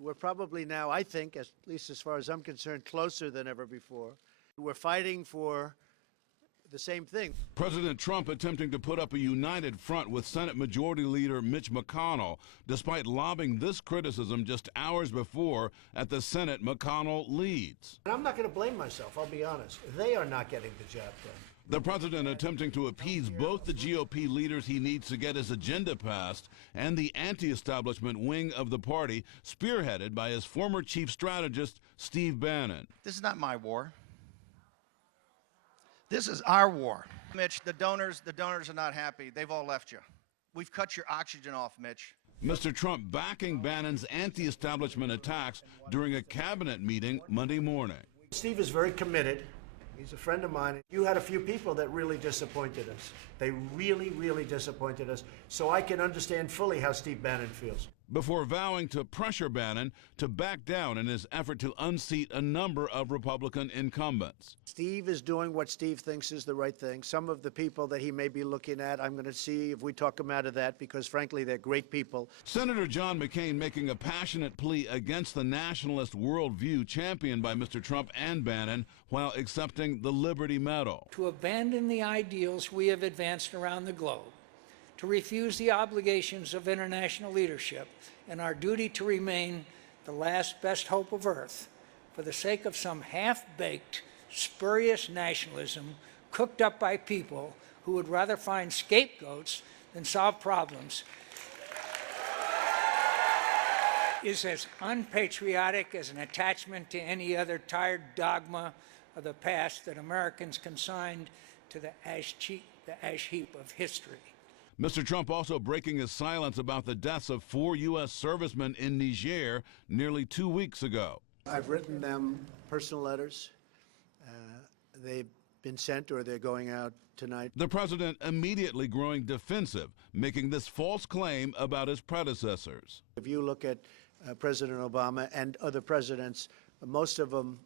We're probably now, I think, at least as far as I'm concerned, closer than ever before. We're fighting for the same thing. President Trump attempting to put up a united front with Senate Majority Leader Mitch McConnell, despite lobbing this criticism just hours before at the Senate McConnell leads. And I'm not going to blame myself, I'll be honest. They are not getting the job done. The president attempting to appease both the GOP leaders he needs to get his agenda passed and the anti-establishment wing of the party, spearheaded by his former chief strategist, Steve Bannon. This is not my war. This is our war. Mitch, the donors are not happy. They've all left you. We've cut your oxygen off, Mitch. Mr. Trump backing Bannon's anti-establishment attacks during a cabinet meeting Monday morning. Steve is very committed. He's a friend of mine. You had a few people that really disappointed us. They really, really disappointed us. So I can understand fully how Steve Bannon feels. Before vowing to pressure Bannon to back down in his effort to unseat a number of Republican incumbents. Steve is doing what Steve thinks is the right thing. Some of the people that he may be looking at, I'm going to see if we talk him out of that, because frankly, they're great people. Senator John McCain making a passionate plea against the nationalist worldview championed by Mr. Trump and Bannon while accepting the Liberty Medal. To abandon the ideals we have advanced around the globe, to refuse the obligations of international leadership and our duty to remain the last best hope of Earth for the sake of some half-baked, spurious nationalism cooked up by people who would rather find scapegoats than solve problems is as unpatriotic as an attachment to any other tired dogma of the past that Americans consigned to the ash heap of history. Mr. Trump also breaking his silence about the deaths of 4 U.S. servicemen in Niger nearly 2 weeks ago. I've written them personal letters. They've been sent or they're going out tonight. The president immediately growing defensive, making this false claim about his predecessors. If you look at President Obama and other presidents, most of them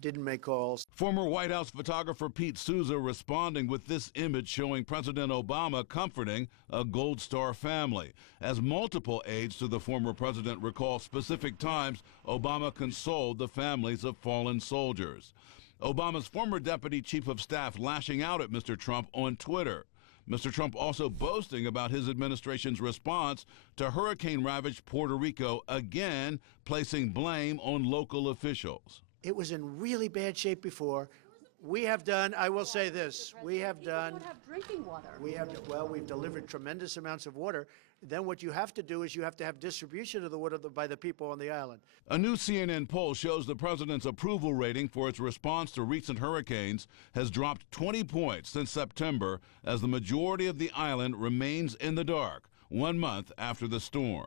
didn't make calls. Former White House photographer Pete Souza responding with this image showing President Obama comforting a Gold Star family. As multiple aides to the former president recall specific times Obama consoled the families of fallen soldiers. Obama's former deputy chief of staff lashing out at Mr. Trump on Twitter. Mr. Trump also boasting about his administration's response to hurricane-ravaged Puerto Rico, again placing blame on local officials. It was in really bad shape before. We have done, I will say this, we have done. People don't have drinking water. We've delivered tremendous amounts of water. Then what you have to do is you have to have distribution of the water by the people on the island. A new CNN poll shows the president's approval rating for its response to recent hurricanes has dropped 20 points since September as the majority of the island remains in the dark 1 month after the storm.